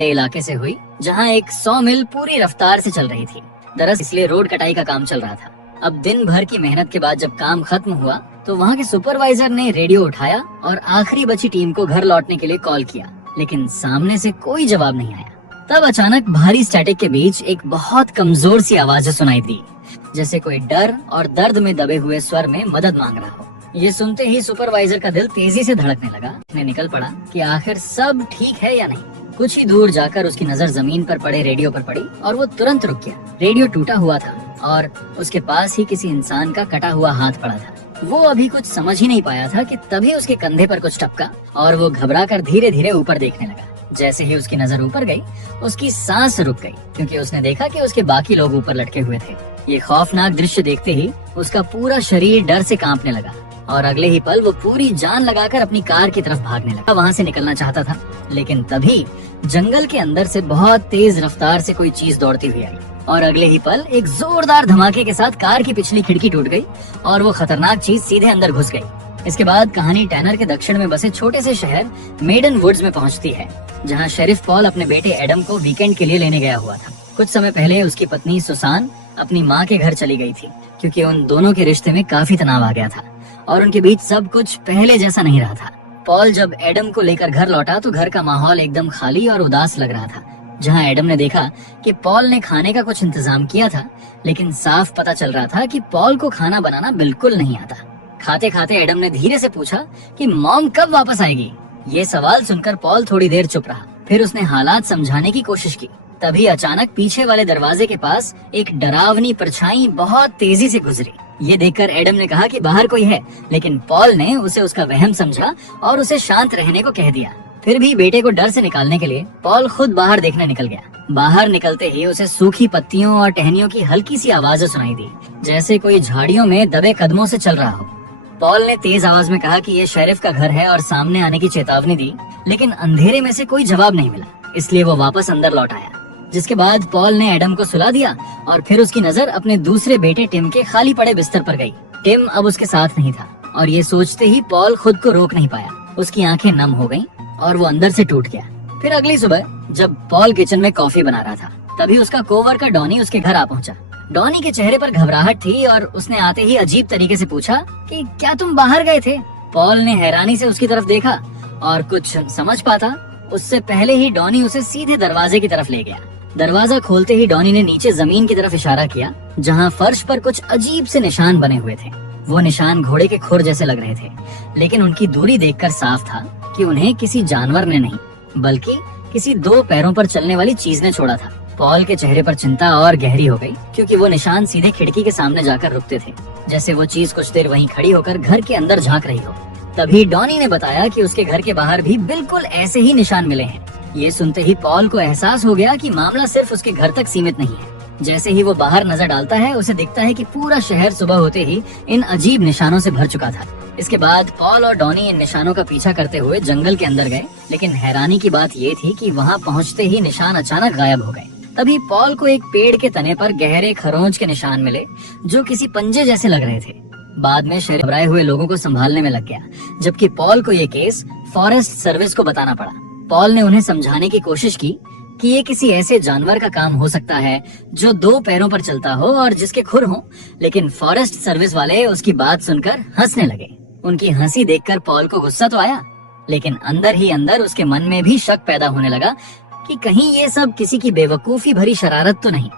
इलाके से हुई जहां एक 100 मील पूरी रफ्तार से चल रही थी। दरअसल इसलिए रोड कटाई का काम चल रहा था। अब दिन भर की मेहनत के बाद जब काम खत्म हुआ तो वहां के सुपरवाइजर ने रेडियो उठाया और आखिरी बची टीम को घर लौटने के लिए कॉल किया, लेकिन सामने से कोई जवाब नहीं आया। तब अचानक भारी स्टैटिक के बीच एक बहुत कमजोर सी आवाज सुनाई दी, जैसे कोई डर और दर्द में दबे हुए स्वर में मदद मांग रहा हो। ये सुनते ही सुपरवाइजर का दिल तेजी से धड़कने लगा। उसने निकल पड़ा कि आखिर सब ठीक है या नहीं। कुछ ही दूर जाकर उसकी नजर जमीन पर पड़े रेडियो पर पड़ी और वो तुरंत रुक गया। रेडियो टूटा हुआ था और उसके पास ही किसी इंसान का कटा हुआ हाथ पड़ा था। वो अभी कुछ समझ ही नहीं पाया था कि तभी उसके कंधे पर कुछ टपका और वो घबराकर धीरे धीरे ऊपर देखने लगा। जैसे ही उसकी नजर ऊपर गई, उसकी सांस रुक गई, क्योंकि उसने देखा कि उसके बाकी लोग ऊपर लटके हुए थे। ये खौफनाक दृश्य देखते ही उसका पूरा शरीर डर से कांपने लगा और अगले ही पल वो पूरी जान लगाकर अपनी कार की तरफ भागने लगा। वहाँ से निकलना चाहता था, लेकिन तभी जंगल के अंदर से बहुत तेज रफ्तार से कोई चीज दौड़ती हुई आई और अगले ही पल एक जोरदार धमाके के साथ कार की पिछली खिड़की टूट गई और वो खतरनाक चीज सीधे अंदर घुस गई। इसके बाद कहानी टैनर के दक्षिण में बसे छोटे से शहर मेडन वुड्स में पहुंचती है, जहां शेरिफ पॉल अपने बेटे एडम को वीकेंड के लिए लेने गया हुआ था। कुछ समय पहले उसकी पत्नी सुसान अपनी माँ के घर चली गई थी, क्योंकि उन दोनों के रिश्ते में काफी तनाव आ गया था और उनके बीच सब कुछ पहले जैसा नहीं रहा था। पॉल जब एडम को लेकर घर लौटा तो घर का माहौल एकदम खाली और उदास लग रहा था। जहां एडम ने देखा कि पॉल ने खाने का कुछ इंतजाम किया था, लेकिन साफ पता चल रहा था कि पॉल को खाना बनाना बिल्कुल नहीं आता। खाते खाते एडम ने धीरे से पूछा कि मॉम कब वापस आएगी। ये सवाल सुनकर पॉल थोड़ी देर चुप रहा, फिर उसने हालात समझाने की कोशिश की। तभी अचानक पीछे वाले दरवाजे के पास एक डरावनी परछाई बहुत तेजी से गुजरी। ये देखकर एडम ने कहा कि बाहर कोई है, लेकिन पॉल ने उसे उसका वहम समझा और उसे शांत रहने को कह दिया। फिर भी बेटे को डर से निकालने के लिए पॉल खुद बाहर देखने निकल गया। बाहर निकलते ही उसे सूखी पत्तियों और टहनियों की हल्की सी आवाजें सुनाई दी, जैसे कोई झाड़ियों में दबे कदमों से चल रहा हो। पॉल ने तेज आवाज में कहा कि ये शेरिफ का घर है और सामने आने की चेतावनी दी, लेकिन अंधेरे में से कोई जवाब नहीं मिला, इसलिए वो वापस अंदर लौट आया। जिसके बाद पॉल ने एडम को सुला दिया और फिर उसकी नजर अपने दूसरे बेटे टिम के खाली पड़े बिस्तर पर गई। टिम अब उसके साथ नहीं था और ये सोचते ही पॉल खुद को रोक नहीं पाया। उसकी आंखें नम हो गईं और वो अंदर से टूट गया। फिर अगली सुबह जब पॉल किचन में कॉफी बना रहा था, तभी उसका कोवर्कर डॉनी उसके घर आ पहुंचा। डॉनी के चेहरे पर घबराहट थी और उसने आते ही अजीब तरीके से पूछा कि क्या तुम बाहर गए थे। पॉल ने हैरानी से उसकी तरफ देखा और कुछ समझ पाता उससे पहले ही डॉनी उसे सीधे दरवाजे की तरफ ले गया। दरवाजा खोलते ही डॉनी ने नीचे जमीन की तरफ इशारा किया, जहां फर्श पर कुछ अजीब से निशान बने हुए थे। वो निशान घोड़े के खुर जैसे लग रहे थे, लेकिन उनकी दूरी देखकर साफ था कि उन्हें किसी जानवर ने नहीं, बल्कि किसी 2 पैरों पर चलने वाली चीज ने छोड़ा था। पॉल के चेहरे पर चिंता और गहरी हो गई, क्योंकि वो निशान सीधे खिड़की के सामने जाकर रुकते थे, जैसे वो चीज कुछ देर वहीं खड़ी होकर घर के अंदर झांक रही हो। तभी डॉनी ने बताया कि उसके घर के बाहर भी बिल्कुल ऐसे ही निशान मिले हैं। ये सुनते ही पॉल को एहसास हो गया कि मामला सिर्फ उसके घर तक सीमित नहीं है। जैसे ही वो बाहर नजर डालता है, उसे दिखता है कि पूरा शहर सुबह होते ही इन अजीब निशानों से भर चुका था। इसके बाद पॉल और डॉनी इन निशानों का पीछा करते हुए जंगल के अंदर गए, लेकिन हैरानी की बात ये थी कि वहाँ पहुँचते ही निशान अचानक गायब हो गए। तभी पॉल को एक पेड़ के तने पर गहरे खरोंच के निशान मिले, जो किसी पंजे जैसे लग रहे थे। बाद में शहर घबराए हुए लोगों को संभालने में लग गया, जबकि पॉल को ये केस फॉरेस्ट सर्विस को बताना पड़ा। पॉल ने उन्हें समझाने की कोशिश की कि ये किसी ऐसे जानवर का काम हो सकता है जो 2 पैरों पर चलता हो और जिसके खुर हो, लेकिन फॉरेस्ट सर्विस वाले उसकी बात सुनकर हंसने लगे। उनकी हंसी देखकर पॉल को गुस्सा तो आया, लेकिन अंदर ही अंदर उसके मन में भी शक पैदा होने लगा कि कहीं ये सब किसी की बेवकूफी भरी शरारत तो नहीं।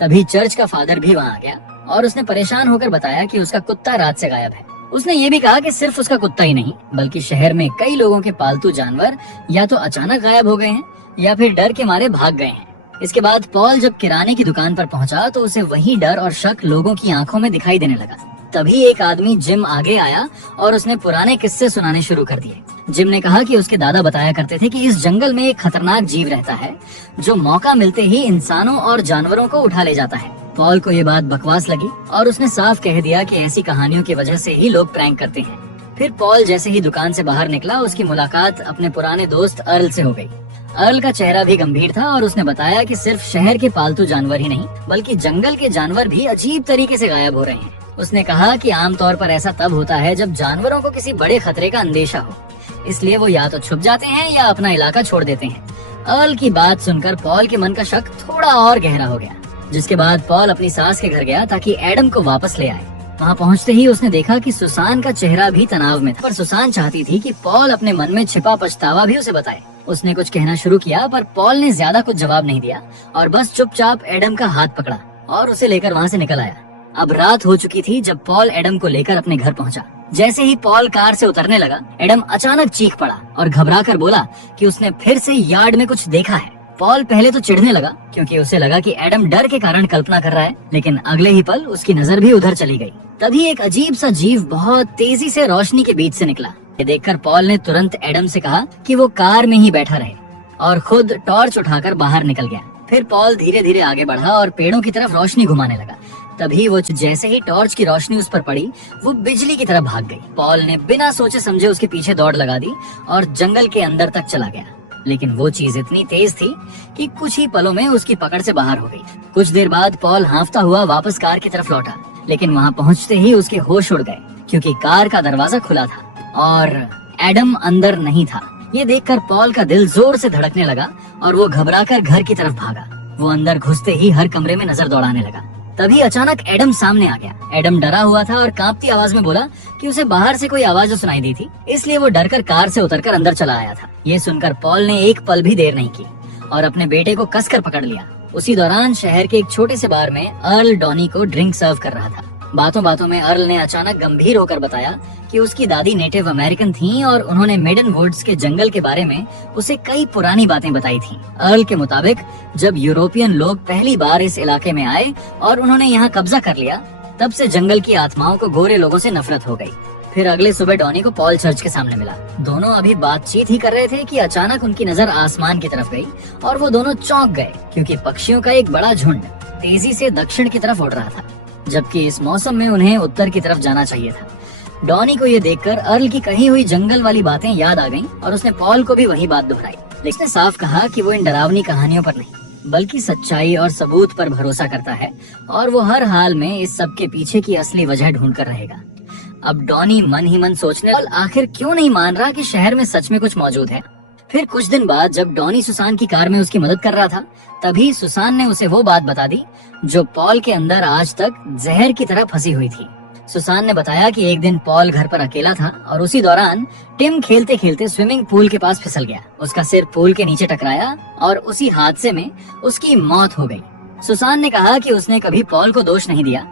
तभी चर्च का फादर भी वहाँ आ गया और उसने परेशान होकर बताया कि उसका कुत्ता रात से गायब है। उसने ये भी कहा कि सिर्फ उसका कुत्ता ही नहीं, बल्कि शहर में कई लोगों के पालतू जानवर या तो अचानक गायब हो गए हैं या फिर डर के मारे भाग गए हैं। इसके बाद पॉल जब किराने की दुकान पर पहुंचा तो उसे वही डर और शक लोगों की आंखों में दिखाई देने लगा। तभी एक आदमी जिम आगे आया और उसने पुराने किस्से सुनाने शुरू कर दिए। जिम ने कहा कि उसके दादा बताया करते थे कि इस जंगल में एक खतरनाक जीव रहता है जो मौका मिलते ही इंसानों और जानवरों को उठा ले जाता है। पॉल को ये बात बकवास लगी और उसने साफ कह दिया कि ऐसी कहानियों की वजह से ही लोग प्रैंक करते हैं। फिर पॉल जैसे ही दुकान से बाहर निकला, उसकी मुलाकात अपने पुराने दोस्त अर्ल से हो गई। अर्ल का चेहरा भी गंभीर था और उसने बताया कि सिर्फ शहर के पालतू जानवर ही नहीं, बल्कि जंगल के जानवर भी अजीब तरीके से गायब हो रहे हैं। उसने कहा कि आमतौर पर ऐसा तब होता है जब जानवरों को किसी बड़े खतरे का अंदेशा हो, इसलिए वो या तो छुप जाते हैं या अपना इलाका छोड़ देते हैं। अर्ल की बात सुनकर पॉल के मन का शक थोड़ा और गहरा हो गया, जिसके बाद पॉल अपनी सास के घर गया ताकि एडम को वापस ले आए। वहाँ पहुँचते ही उसने देखा कि सुसान का चेहरा भी तनाव में था, पर सुसान चाहती थी कि पॉल अपने मन में छिपा पछतावा भी उसे बताए। उसने कुछ कहना शुरू किया, पर पॉल ने ज्यादा कुछ जवाब नहीं दिया और बस चुपचाप एडम का हाथ पकड़ा और उसे लेकर वहाँ से निकल आया। अब रात हो चुकी थी जब पॉल एडम को लेकर अपने घर पहुंचा। जैसे ही पॉल कार से उतरने लगा, एडम अचानक चीख पड़ा और घबराकर बोला कि उसने फिर से यार्ड में कुछ देखा है। पॉल पहले तो चिढ़ने लगा क्योंकि उसे लगा कि एडम डर के कारण कल्पना कर रहा है, लेकिन अगले ही पल उसकी नजर भी उधर चली गई। तभी एक अजीब सा जीव बहुत तेजी से रोशनी के बीच से निकला। ये देखकर पॉल ने तुरंत एडम से कहा कि वो कार में ही बैठा रहे और खुद टॉर्च उठाकर बाहर निकल गया। फिर पॉल धीरे धीरे आगे बढ़ा और पेड़ों की तरफ रोशनी घुमाने लगा। तभी वो जैसे ही टॉर्च की रोशनी उस पर पड़ी, वो बिजली की तरफ भाग गई। पॉल ने बिना सोचे समझे उसके पीछे दौड़ लगा दी और जंगल के अंदर तक चला गया, लेकिन वो चीज इतनी तेज थी कि कुछ ही पलों में उसकी पकड़ से बाहर हो गई। कुछ देर बाद पॉल हांफता हुआ वापस कार की तरफ लौटा, लेकिन वहाँ पहुँचते ही उसके होश उड़ गए क्योंकि कार का दरवाजा खुला था और एडम अंदर नहीं था। ये देखकर पॉल का दिल जोर से धड़कने लगा और वो घबराकर घर की तरफ भागा। वो अंदर घुसते ही हर कमरे में नजर दौड़ाने लगा। तभी अचानक एडम सामने आ गया। एडम डरा हुआ था और कांपती आवाज में बोला कि उसे बाहर से कोई आवाज सुनाई दी थी, इसलिए वो डरकर कार से उतरकर अंदर चला आया था। ये सुनकर पॉल ने एक पल भी देर नहीं की और अपने बेटे को कसकर पकड़ लिया। उसी दौरान शहर के एक छोटे से बार में अर्ल डॉनी को ड्रिंक सर्व कर रहा था। बातों बातों में अर्ल ने अचानक गंभीर होकर बताया कि उसकी दादी नेटिव अमेरिकन थीं और उन्होंने मेडन वुड्स के जंगल के बारे में उसे कई पुरानी बातें बताई थीं। अर्ल के मुताबिक जब यूरोपियन लोग पहली बार इस इलाके में आए और उन्होंने यहाँ कब्जा कर लिया, तब से जंगल की आत्माओं को गोरे लोगों से नफरत हो गई। फिर अगले सुबह डॉनी को पॉल चर्च के सामने मिला। दोनों अभी बातचीत ही कर रहे थे कि अचानक उनकी नजर आसमान की तरफ गई और वो दोनों चौंक गए क्योंकि पक्षियों का एक बड़ा झुंड तेजी से दक्षिण की तरफ उड़ रहा था, जबकि इस मौसम में उन्हें उत्तर की तरफ जाना चाहिए था। डॉनी को ये देखकर अर्ल की कही हुई जंगल वाली बातें याद आ गईं और उसने पॉल को भी वही बात दोहराई। लेकिन उसने साफ कहा कि वो इन डरावनी कहानियों पर नहीं बल्कि सच्चाई और सबूत पर भरोसा करता है और वो हर हाल में इस सब के पीछे की असली वजह ढूंढ कर रहेगा। अब डॉनी मन ही मन सोचने लगा, आखिर क्यों नहीं मान रहा कि शहर में सच में कुछ मौजूद है। फिर कुछ दिन बाद जब डॉनी सुसान की कार में उसकी मदद कर रहा था, तभी सुसान ने उसे वो बात बता दी जो पॉल के अंदर आज तक जहर की तरह फंसी हुई थी। सुसान ने बताया कि एक दिन पॉल घर पर अकेला था और उसी दौरान टिम खेलते खेलते स्विमिंग पूल के पास फिसल गया। उसका सिर पूल के नीचे टकराया और उसी हादसे में उसकी मौत हो गई। सुसान ने कहा कि उसने कभी पॉल को दोष नहीं दिया,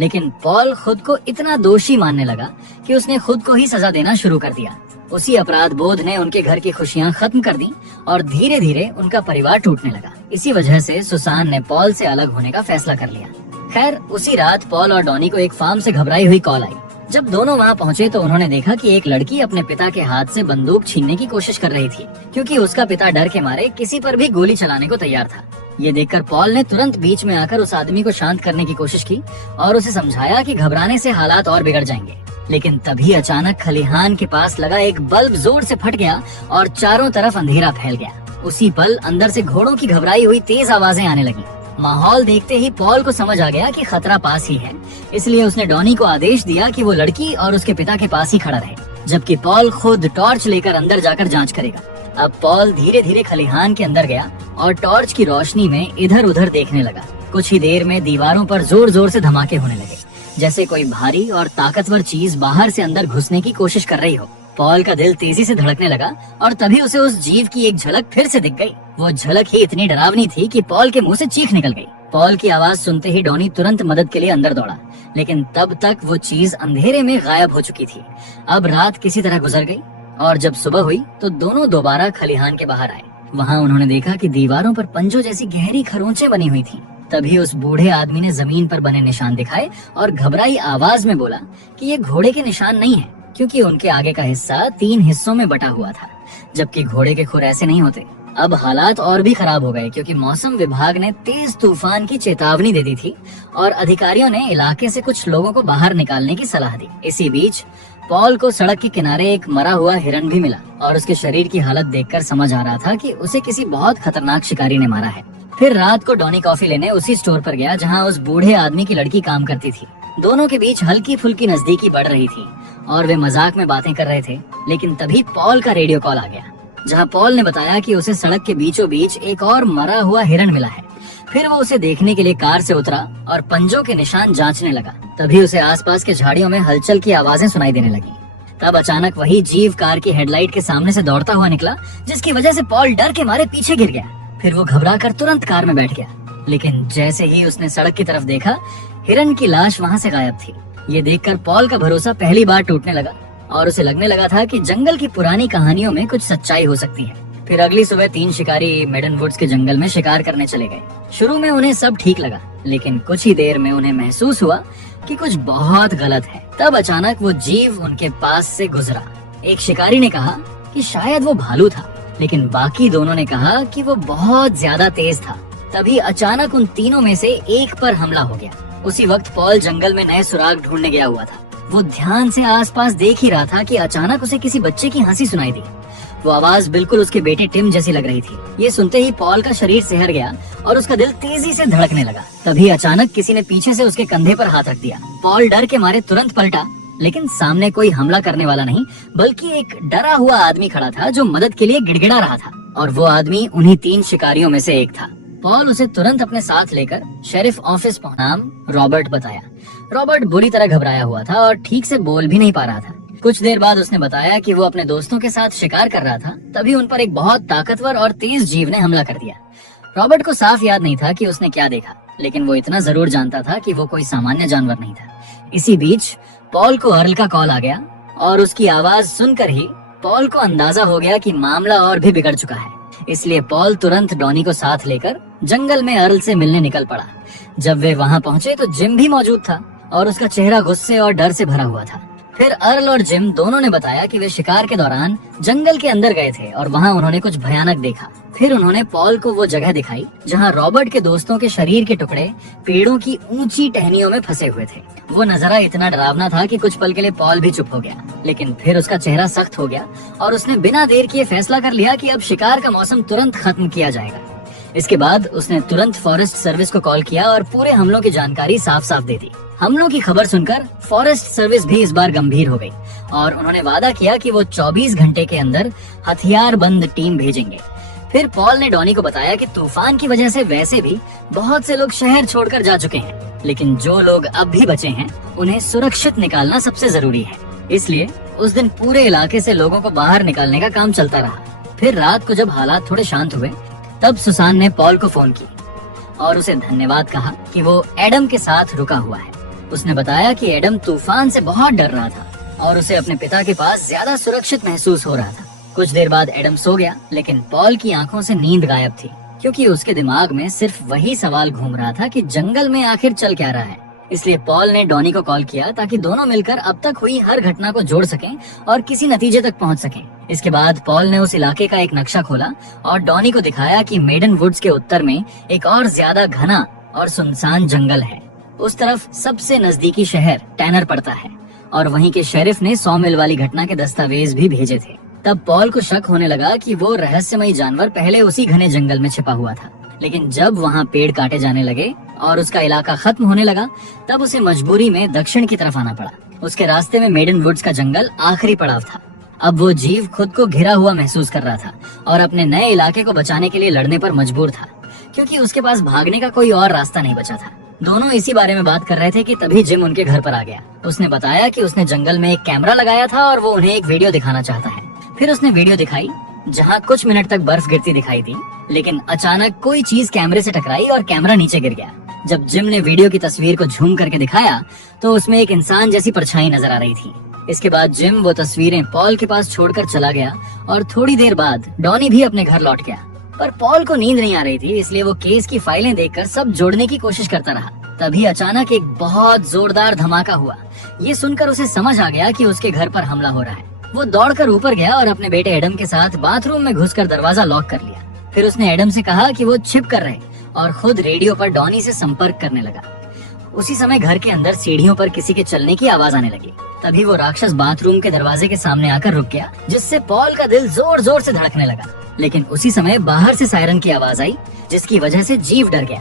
लेकिन पॉल खुद को इतना दोषी मानने लगा कि उसने खुद को ही सजा देना शुरू कर दिया। उसी अपराध बोध ने उनके घर की खुशियां खत्म कर दी और धीरे धीरे उनका परिवार टूटने लगा। इसी वजह से सुसान ने पॉल से अलग होने का फैसला कर लिया। खैर, उसी रात पॉल और डॉनी को एक फार्म से घबराई हुई कॉल आई। जब दोनों वहाँ पहुँचे तो उन्होंने देखा कि एक लड़की अपने पिता के हाथ से बंदूक छीनने की कोशिश कर रही थी, क्योंकि उसका पिता डर के मारे किसी पर भी गोली चलाने को तैयार था। ये देखकर पॉल ने तुरंत बीच में आकर उस आदमी को शांत करने की कोशिश की और उसे समझाया कि घबराने से हालात और बिगड़ जाएंगे। लेकिन तभी अचानक खलिहान के पास लगा एक बल्ब जोर से फट गया और चारों तरफ अंधेरा फैल गया। उसी पल अंदर से घोड़ों की घबराई हुई तेज आवाजें आने लगी। माहौल देखते ही पॉल को समझ आ गया कि खतरा पास ही है, इसलिए उसने डॉनी को आदेश दिया कि वो लड़की और उसके पिता के पास ही खड़ा रहे, जबकि पॉल खुद टॉर्च लेकर अंदर जाकर जांच करेगा। अब पॉल धीरे धीरे खलिहान के अंदर गया और टॉर्च की रोशनी में इधर उधर देखने लगा। कुछ ही देर में दीवारों पर जोर जोर से धमाके होने लगे, जैसे कोई भारी और ताकतवर चीज बाहर से अंदर घुसने की कोशिश कर रही हो। पॉल का दिल तेजी से धड़कने लगा और तभी उसे उस जीव की एक झलक फिर से दिख गई। वो झलक ही इतनी डरावनी थी कि पॉल के मुंह से चीख निकल गई। पॉल की आवाज सुनते ही डॉनी तुरंत मदद के लिए अंदर दौड़ा, लेकिन तब तक वो चीज अंधेरे में गायब हो चुकी थी। अब रात किसी तरह गुजर गई और जब सुबह हुई तो दोनों दोबारा खलिहान के बाहर आए। वहाँ उन्होंने देखा कि दीवारों पर पंजों जैसी गहरी खरोंचें बनी हुई थी। तभी उस बूढ़े आदमी ने जमीन पर बने निशान दिखाए और घबराई आवाज में बोला कि ये घोड़े के निशान नहीं है, क्योंकि उनके आगे का हिस्सा 3 हिस्सों में बटा हुआ था, जबकि घोड़े के खुर ऐसे नहीं होते। अब हालात और भी खराब हो गए क्योंकि मौसम विभाग ने तेज तूफान की चेतावनी दे दी थी और अधिकारियों ने इलाके से कुछ लोगों को बाहर निकालने की सलाह दी। इसी बीच पॉल को सड़क के किनारे एक मरा हुआ हिरन भी मिला और उसके शरीर की हालत देखकर समझ आ रहा था कि उसे किसी बहुत खतरनाक शिकारी ने मारा है। फिर रात को डॉनी कॉफी लेने उसी स्टोर पर गया जहाँ उस बूढ़े आदमी की लड़की काम करती थी। दोनों के बीच हल्की फुल्की नजदीकी बढ़ रही थी और वे मजाक में बातें कर रहे थे, लेकिन तभी पॉल का रेडियो कॉल आ गया। जहाँ पॉल ने बताया कि उसे सड़क के बीचों बीच एक और मरा हुआ हिरण मिला है। फिर वो उसे देखने के लिए कार से उतरा और पंजों के निशान जांचने लगा। तभी उसे आसपास के झाड़ियों में हलचल की आवाजें सुनाई देने लगी। तब अचानक वही जीव कार की हेडलाइट के सामने से दौड़ता हुआ निकला, जिसकी वजह से पॉल डर के मारे पीछे गिर गया। फिर वो घबराकर तुरंत कार में बैठ गया, लेकिन जैसे ही उसने सड़क की तरफ देखा, हिरण की लाश वहाँ से गायब थी। ये देखकर पॉल का भरोसा पहली बार टूटने लगा और उसे लगने लगा था कि जंगल की पुरानी कहानियों में कुछ सच्चाई हो सकती है। फिर अगली सुबह 3 शिकारी मेडन वुड्स के जंगल में शिकार करने चले गए। शुरू में उन्हें सब ठीक लगा, लेकिन कुछ ही देर में उन्हें महसूस हुआ कि कुछ बहुत गलत है। तब अचानक वो जीव उनके पास से गुजरा। एक शिकारी ने कहा कि शायद वो भालू था, लेकिन बाकी दोनों ने कहा कि वो बहुत ज्यादा तेज था। तभी अचानक उन तीनों में से एक पर हमला हो गया। उसी वक्त पॉल जंगल में नए सुराग ढूंढने गया हुआ था। वो ध्यान से आसपास देख ही रहा था कि अचानक उसे किसी बच्चे की हंसी सुनाई दी। वो आवाज बिल्कुल उसके बेटे टिम जैसी लग रही थी। ये सुनते ही पॉल का शरीर सिहर गया और उसका दिल तेजी से धड़कने लगा। तभी अचानक किसी ने पीछे से उसके कंधे पर हाथ रख दिया। पॉल डर के मारे तुरंत पलटा, लेकिन सामने कोई हमला करने वाला नहीं, बल्कि एक डरा हुआ आदमी खड़ा था जो मदद के लिए गिड़गिड़ा रहा था। और वो आदमी उन्हीं 3 शिकारियों में से एक था। पॉल उसे तुरंत अपने साथ लेकर शेरिफ ऑफिस नाम रॉबर्ट बताया। रॉबर्ट बुरी तरह घबराया हुआ था और ठीक से बोल भी नहीं पा रहा था। कुछ देर बाद उसने बताया कि वो अपने दोस्तों के साथ शिकार कर रहा था। तभी उन पर एक बहुत ताकतवर और तेज जीव ने हमला कर दिया। रॉबर्ट को साफ याद नहीं था कि उसने क्या देखा, लेकिन वो इतना जरूर जानता था कि वो कोई सामान्य जानवर नहीं था। इसी बीच पॉल को अर्ल का कॉल आ गया और उसकी आवाज सुनकर ही पॉल को अंदाजा हो गया कि मामला और भी बिगड़ चुका है। इसलिए पॉल तुरंत डॉनी को साथ लेकर जंगल में अर्ल से मिलने निकल पड़ा। जब वे वहाँ पहुँचे तो जिम भी मौजूद था और उसका चेहरा गुस्से और डर से भरा हुआ था। फिर अर्ल और जिम दोनों ने बताया कि वे शिकार के दौरान जंगल के अंदर गए थे और वहाँ उन्होंने कुछ भयानक देखा। फिर उन्होंने पॉल को वो जगह दिखाई जहाँ रॉबर्ट के दोस्तों के शरीर के टुकड़े पेड़ों की ऊंची टहनियों में फंसे हुए थे। वो नजारा इतना डरावना था कि कुछ पल के लिए पॉल भी चुप हो गया, लेकिन फिर उसका चेहरा सख्त हो गया और उसने बिना देर किए फैसला कर लिया कि अब शिकार का मौसम तुरंत खत्म किया जाएगा। इसके बाद उसने तुरंत फॉरेस्ट सर्विस को कॉल किया और पूरे हमलों की जानकारी साफ साफ दे दी। हमलों की खबर सुनकर फॉरेस्ट सर्विस भी इस बार गंभीर हो गई और उन्होंने वादा किया कि वो 24 घंटे के अंदर हथियार बंद टीम भेजेंगे। फिर पॉल ने डॉनी को बताया कि तूफान की वजह से वैसे भी बहुत से लोग शहर छोड़कर जा चुके हैं, लेकिन जो लोग अब भी बचे हैं उन्हें सुरक्षित निकालना सबसे जरूरी है। इसलिए उस दिन पूरे इलाके से लोगों को बाहर निकालने का काम चलता रहा। फिर रात को जब हालात थोड़े शांत हुए, तब सुसान ने पॉल को फोन की और उसे धन्यवाद कहा कि वो एडम के साथ रुका हुआ है। उसने बताया कि एडम तूफान से बहुत डर रहा था और उसे अपने पिता के पास ज्यादा सुरक्षित महसूस हो रहा था। कुछ देर बाद एडम सो गया, लेकिन पॉल की आंखों से नींद गायब थी, क्योंकि उसके दिमाग में सिर्फ वही सवाल घूम रहा था कि जंगल में आखिर चल क्या रहा है। इसलिए पॉल ने डॉनी को कॉल किया ताकि दोनों मिलकर अब तक हुई हर घटना को जोड़ सकें और किसी नतीजे तक पहुंच सकें। इसके बाद पॉल ने उस इलाके का एक नक्शा खोला और डॉनी को दिखाया कि मेडन वुड्स के उत्तर में एक और ज्यादा घना और सुनसान जंगल है। उस तरफ सबसे नजदीकी शहर टैनर पड़ता है और वहीं के शेरिफ ने 100 मील वाली घटना के दस्तावेज भी भेजे थे। तब पॉल को शक होने लगा कि वो रहस्यमयी जानवर पहले उसी घने जंगल में छिपा हुआ था। लेकिन जब वहाँ पेड़ काटे जाने लगे और उसका इलाका खत्म होने लगा, तब उसे मजबूरी में दक्षिण की तरफ आना पड़ा। उसके रास्ते में मेडन वुड्स का जंगल आखिरी पड़ाव था। अब वो जीव खुद को घिरा हुआ महसूस कर रहा था और अपने नए इलाके को बचाने के लिए लड़ने पर मजबूर था, क्योंकि उसके पास भागने का कोई और रास्ता नहीं बचा था। दोनों इसी बारे में बात कर रहे थे कि तभी जिम उनके घर पर आ गया। उसने बताया कि उसने जंगल में एक कैमरा लगाया था और वो उन्हें एक वीडियो दिखाना चाहता है। फिर उसने वीडियो दिखाई जहाँ कुछ मिनट तक बर्फ गिरती दिखाई दी, लेकिन अचानक कोई चीज कैमरे से टकराई और कैमरा नीचे गिर गया। जब जिम ने वीडियो की तस्वीर को झूम करके दिखाया तो उसमें एक इंसान जैसी परछाई नजर आ रही थी। इसके बाद जिम वो तस्वीरें पॉल के पास छोड़कर चला गया और थोड़ी देर बाद डॉनी भी अपने घर लौट गया। पर पॉल को नींद नहीं आ रही थी, इसलिए वो केस की फाइलें देखकर सब जोड़ने की कोशिश करता रहा। तभी अचानक एक बहुत जोरदार धमाका हुआ। ये सुनकर उसे समझ आ गया कि उसके घर पर हमला हो रहा है। वो दौड़कर ऊपर गया और अपने बेटे एडम के साथ बाथरूम में घुसकर दरवाजा लॉक कर लिया। फिर उसने एडम से कहा कि वो छिप कर रहे और खुद रेडियो पर डॉनी से संपर्क करने लगा। उसी समय घर के अंदर सीढ़ियों पर किसी के चलने की आवाज आने लगी। तभी वो राक्षस बाथरूम के दरवाजे के सामने आकर रुक गया, जिससे पॉल का दिल जोर जोर से धड़कने लगा। लेकिन उसी समय बाहर से सायरन की आवाज आई, जिसकी वजह से जीव डर गया।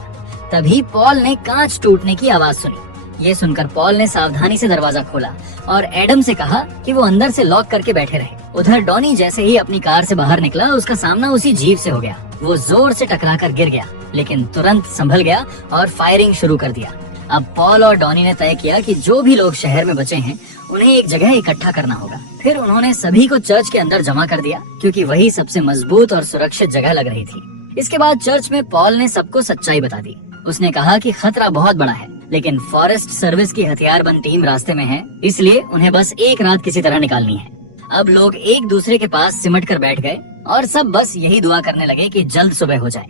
तभी पॉल ने कांच टूटने की आवाज सुनी। ये सुनकर पॉल ने सावधानी से दरवाजा खोला और एडम से कहा कि वो अंदर से लॉक करके बैठे रहे। उधर डॉनी जैसे ही अपनी कार से बाहर निकला, उसका सामना उसी जीव से हो गया। वो जोर से टकरा कर गिर गया, लेकिन तुरंत संभल गया और फायरिंग शुरू कर दिया। अब पॉल और डॉनी ने तय किया कि जो भी लोग शहर में बचे हैं उन्हें एक जगह इकट्ठा करना होगा। फिर उन्होंने सभी को चर्च के अंदर जमा कर दिया, क्योंकि वही सबसे मजबूत और सुरक्षित जगह लग रही थी। इसके बाद चर्च में पॉल ने सबको सच्चाई बता दी। उसने कहा कि खतरा बहुत बड़ा है, लेकिन फॉरेस्ट सर्विस की हथियारबंद टीम रास्ते में है, इसलिए उन्हें बस एक रात किसी तरह निकालनी है। अब लोग एक दूसरे के पास सिमट कर बैठ गए और सब बस यही दुआ करने लगे कि जल्द सुबह हो जाए।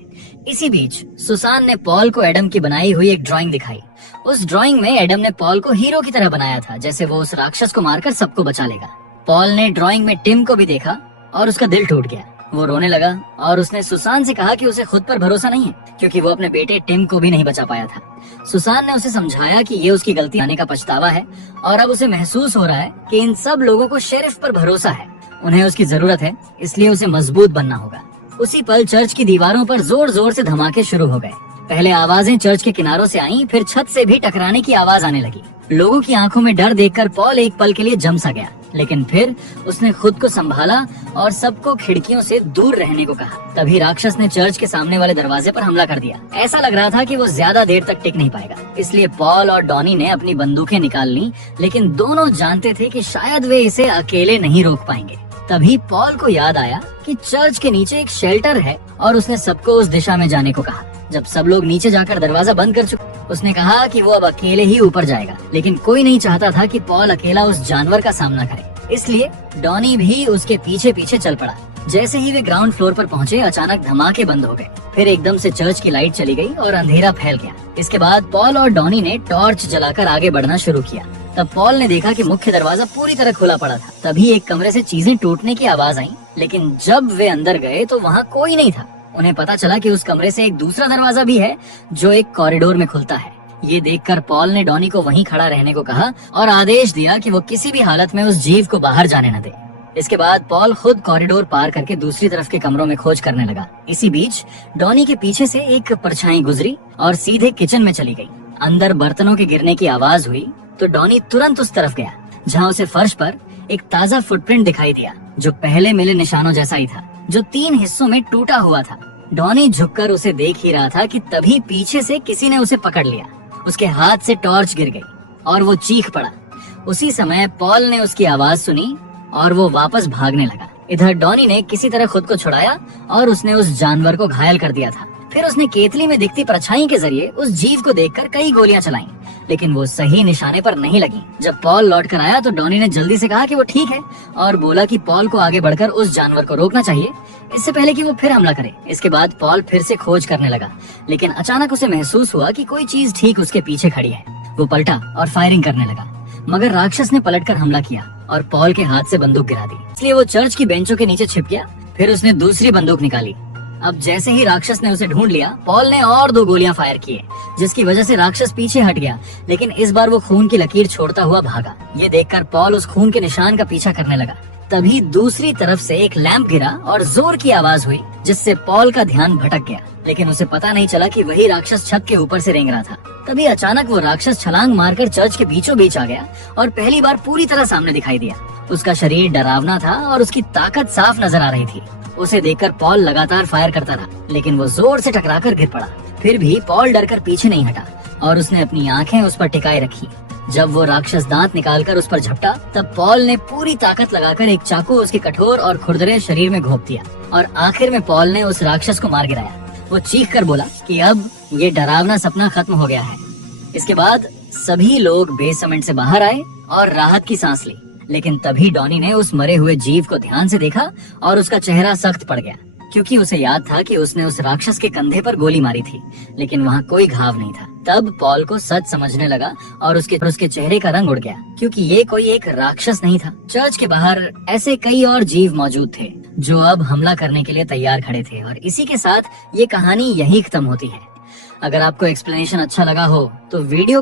इसी बीच सुसान ने पॉल को एडम की बनाई हुई एक ड्राइंग दिखाई। उस ड्राइंग में एडम ने पॉल को हीरो की तरह बनाया था, जैसे वो उस राक्षस को मारकर सबको बचा लेगा। पॉल ने ड्राइंग में टिम को भी देखा और उसका दिल टूट गया। वो रोने लगा और उसने सुसान से कहा कि उसे खुद पर भरोसा नहीं है, क्योंकि वो अपने बेटे टिम को भी नहीं बचा पाया था। सुसान ने उसे समझाया कि ये उसकी गलती आने का पछतावा है और अब उसे महसूस हो रहा है कि इन सब लोगों को शेरिफ पर भरोसा है, उन्हें उसकी जरूरत है, इसलिए उसे मजबूत बनना होगा। उसी पल चर्च की दीवारों पर जोर जोर से धमाके शुरू हो गए। पहले आवाजें चर्च के किनारों से आईं, फिर छत से भी टकराने की आवाज आने लगी। लोगों की आंखों में डर देखकर पॉल एक पल के लिए जम सा गया, लेकिन फिर उसने खुद को संभाला और सबको खिड़कियों से दूर रहने को कहा। तभी राक्षस ने चर्च के सामने वाले दरवाजे पर हमला कर दिया। ऐसा लग रहा था कि वो ज्यादा देर तक टिक नहीं पाएगा, इसलिए पॉल और डॉनी ने अपनी बंदूकें निकाल ली, लेकिन दोनों जानते थे कि शायद वे इसे अकेले नहीं रोक पाएंगे। तभी पॉल को याद आया कि चर्च के नीचे एक शेल्टर है और उसने सबको उस दिशा में जाने को कहा। जब सब लोग नीचे जाकर दरवाजा बंद कर चुके, उसने कहा कि वो अब अकेले ही ऊपर जाएगा, लेकिन कोई नहीं चाहता था कि पॉल अकेला उस जानवर का सामना करे, इसलिए डॉनी भी उसके पीछे पीछे चल पड़ा। जैसे ही वे ग्राउंड फ्लोर पर पहुंचे, अचानक धमाके बंद हो गए। फिर एकदम से चर्च की लाइट चली गई और अंधेरा फैल गया। इसके बाद पॉल और डॉनी ने टॉर्च जलाकर आगे बढ़ना शुरू किया। तब पॉल ने देखा कि मुख्य दरवाजा पूरी तरह खुला पड़ा था। तभी एक कमरे से चीजें टूटने की आवाज आई, लेकिन जब वे अंदर गए तो वहाँ कोई नहीं था। उन्हें पता चला कि उस कमरे से एक दूसरा दरवाजा भी है, जो एक कॉरिडोर में खुलता है। ये देखकर पॉल ने डॉनी को वहीं खड़ा रहने को कहा और आदेश दिया कि वो किसी भी हालत में उस जीव को बाहर जाने न दे। इसके बाद पॉल खुद कॉरिडोर पार करके दूसरी तरफ के कमरों में खोज करने लगा। इसी बीच डॉनी के पीछे से एक परछाई गुजरी और सीधे किचन में चली गई। अंदर बर्तनों के गिरने की आवाज हुई तो डॉनी तुरंत उस तरफ गया, जहाँ उसे फर्श पर एक ताजा फुटप्रिंट दिखाई दिया, जो पहले मिले निशानों जैसा ही था, जो 3 हिस्सों में टूटा हुआ था। डॉनी झुककर उसे देख ही रहा था कि तभी पीछे से किसी ने उसे पकड़ लिया। उसके हाथ से टॉर्च गिर गई और वो चीख पड़ा। उसी समय पॉल ने उसकी आवाज सुनी और वो वापस भागने लगा। इधर डॉनी ने किसी तरह खुद को छुड़ाया और उसने उस जानवर को घायल कर दिया था। फिर उसने केतली में दिखती परछाई के जरिए उस जीव को देखकर कई गोलियां चलाईं, लेकिन वो सही निशाने पर नहीं लगी। जब पॉल लौट कर आया तो डॉनी ने जल्दी से कहा कि वो ठीक है और बोला कि पॉल को आगे बढ़कर उस जानवर को रोकना चाहिए, इससे पहले कि वो फिर हमला करे। इसके बाद पॉल फिर से खोज करने लगा, लेकिन अचानक उसे महसूस हुआ कि कोई चीज ठीक उसके पीछे खड़ी है। वो पलटा और फायरिंग करने लगा, मगर राक्षस ने पलटकर हमला किया और पॉल के हाथ से बंदूक गिरा दी। इसलिए वो चर्च की बेंचों के नीचे छिप गया। फिर उसने दूसरी बंदूक निकाली। अब जैसे ही राक्षस ने उसे ढूंढ लिया, पॉल ने और 2 गोलियां फायर किए, जिसकी वजह से राक्षस पीछे हट गया, लेकिन इस बार वो खून की लकीर छोड़ता हुआ भागा। ये देखकर पॉल उस खून के निशान का पीछा करने लगा। तभी दूसरी तरफ से एक लैंप गिरा और जोर की आवाज हुई, जिससे पॉल का ध्यान भटक गया, लेकिन उसे पता नहीं चला कि वही राक्षस छत के ऊपर से रेंग रहा था। तभी अचानक वो राक्षस छलांग मारकर चर्च के बीचों बीच आ गया और पहली बार पूरी तरह सामने दिखाई दिया। उसका शरीर डरावना था और उसकी ताकत साफ नजर आ रही थी। उसे देखकर पॉल लगातार फायर करता रहा, लेकिन वो जोर से टकराकर गिर पड़ा। फिर भी पॉल डरकर पीछे नहीं हटा और उसने अपनी आंखें उस पर टिकाए रखी। जब वो राक्षस दांत निकालकर उस पर झपटा, तब पॉल ने पूरी ताकत लगाकर एक चाकू उसके कठोर और खुरदरे शरीर में घोंप दिया और आखिर में पॉल ने उस राक्षस को मार गिराया। वो चीख कर बोला कि अब ये डरावना सपना खत्म हो गया है। इसके बाद सभी लोग बेसमेंट से बाहर आए और राहत की सांस ली, लेकिन तभी डॉनी ने उस मरे हुए जीव को ध्यान से देखा और उसका चेहरा सख्त पड़ गया, क्योंकि उसे याद था कि उसने उस राक्षस के कंधे पर गोली मारी थी, लेकिन वहाँ कोई घाव नहीं था। तब पॉल को सच समझने लगा और उसके चेहरे का रंग उड़ गया, क्योंकि ये कोई एक राक्षस नहीं था। चर्च के बाहर ऐसे कई और जीव मौजूद थे जो अब हमला करने के लिए तैयार खड़े थे, और इसी के साथ ये कहानी यही खत्म होती है। अगर आपको एक्सप्लेनेशन अच्छा लगा हो तो वीडियो